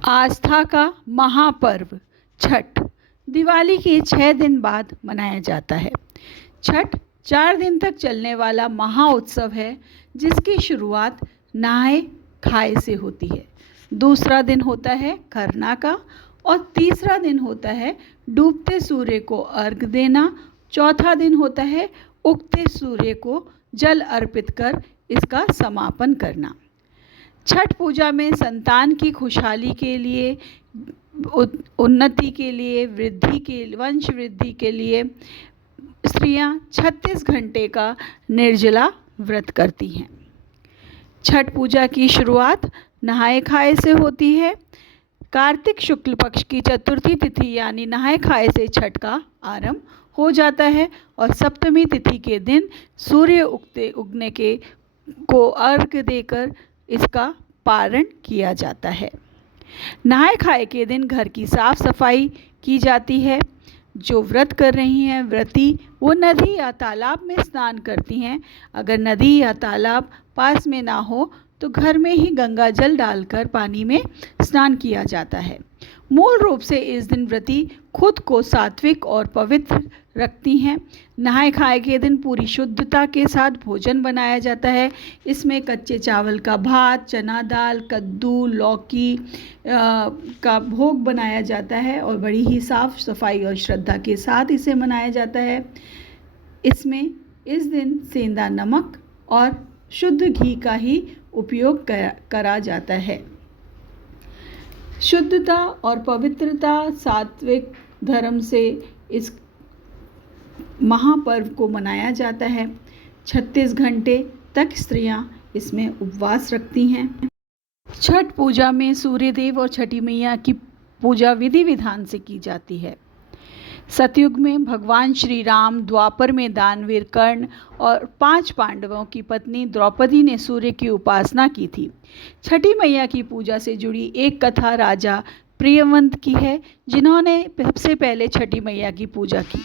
आस्था का महापर्व छठ दिवाली के 6 दिन बाद मनाया जाता है। छठ 4 दिन तक चलने वाला महाउत्सव है, जिसकी शुरुआत नहाए खाए से होती है। दूसरा दिन होता है खरना का और तीसरा दिन होता है डूबते सूर्य को अर्घ देना। चौथा दिन होता है उगते सूर्य को जल अर्पित कर इसका समापन करना। छठ पूजा में संतान की खुशहाली के लिए, उन्नति के लिए, वंश वृद्धि के लिए स्त्रियां 36 घंटे का निर्जला व्रत करती हैं। छठ पूजा की शुरुआत नहाए खाए से होती है। कार्तिक शुक्ल पक्ष की चतुर्थी तिथि यानी नहाए खाए से छठ का आरंभ हो जाता है और सप्तमी तिथि के दिन सूर्य उगने को अर्घ देकर इसका पारण किया जाता है। नहाए खाए के दिन घर की साफ सफाई की जाती है। जो व्रत कर रही हैं व्रती, वो नदी या तालाब में स्नान करती हैं। अगर नदी या तालाब पास में ना हो तो घर में ही गंगा जल डालकर पानी में स्नान किया जाता है। मूल रूप से इस दिन व्रती खुद को सात्विक और पवित्र रखती हैं। नहाए खाए के दिन पूरी शुद्धता के साथ भोजन बनाया जाता है। इसमें कच्चे चावल का भात, चना दाल, कद्दू, लौकी का भोग बनाया जाता है और बड़ी ही साफ सफाई और श्रद्धा के साथ इसे मनाया जाता है। इसमें इस दिन सेंधा नमक और शुद्ध घी का ही उपयोग करा जाता है। शुद्धता और पवित्रता, सात्विक धर्म से इस महापर्व को मनाया जाता है। 36 घंटे तक स्त्रियां इसमें उपवास रखती हैं। छठ पूजा में सूर्यदेव और छठी मैया की पूजा विधि विधान से की जाती है। सतयुग में भगवान श्री राम, द्वापर में दानवीर कर्ण और 5 पांडवों की पत्नी द्रौपदी ने सूर्य की उपासना की थी। छठी मैया की पूजा से जुड़ी एक कथा राजा प्रियव्रत की है, जिन्होंने सबसे पहले छठी मैया की पूजा की।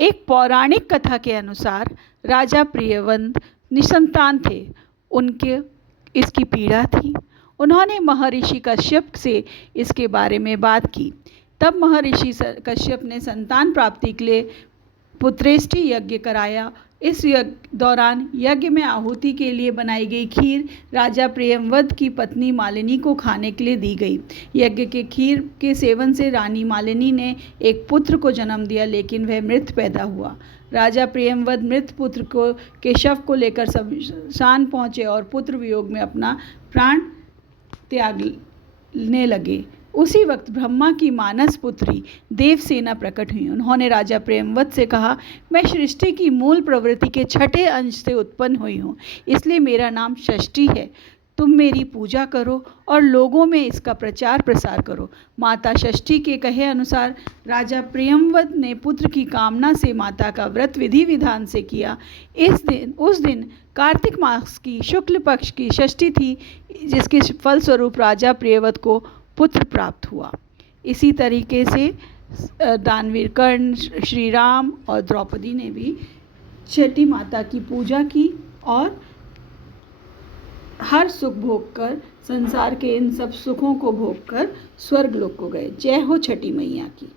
एक पौराणिक कथा के अनुसार राजा प्रियव्रत निसंतान थे। उनके इसकी पीड़ा थी। उन्होंने महर्षि कश्यप से इसके बारे में बात की। तब महर्षि कश्यप ने संतान प्राप्ति के लिए पुत्रेष्टि यज्ञ कराया। इस दौरान यज्ञ में आहुति के लिए बनाई गई खीर राजा प्रियव्रत की पत्नी मालिनी को खाने के लिए दी गई। यज्ञ के खीर के सेवन से रानी मालिनी ने एक पुत्र को जन्म दिया, लेकिन वह मृत पैदा हुआ। राजा प्रियव्रत मृत पुत्र के शव को लेकर शमशान पहुँचे और पुत्र वियोग में अपना प्राण त्यागने लगे। उसी वक्त ब्रह्मा की मानस पुत्री देवसेना प्रकट हुई। उन्होंने राजा प्रियव्रत से कहा, मैं सृष्टि की मूल प्रवृत्ति के छठे अंश से उत्पन्न हुई हूँ, इसलिए मेरा नाम षष्ठी है। तुम मेरी पूजा करो और लोगों में इसका प्रचार प्रसार करो। माता षष्ठी के कहे अनुसार राजा प्रियव्रत ने पुत्र की कामना से माता का व्रत विधि विधान से किया। उस दिन कार्तिक मास की शुक्ल पक्ष की षष्ठी थी, जिसके फलस्वरूप राजा प्रियव्रत को पुत्र प्राप्त हुआ। इसी तरीके से दानवीर कर्ण, श्री राम और द्रौपदी ने भी छठी माता की पूजा की और हर सुख भोग कर, संसार के इन सब सुखों को भोग कर स्वर्ग लोक को गए। जय हो छठी मैया की।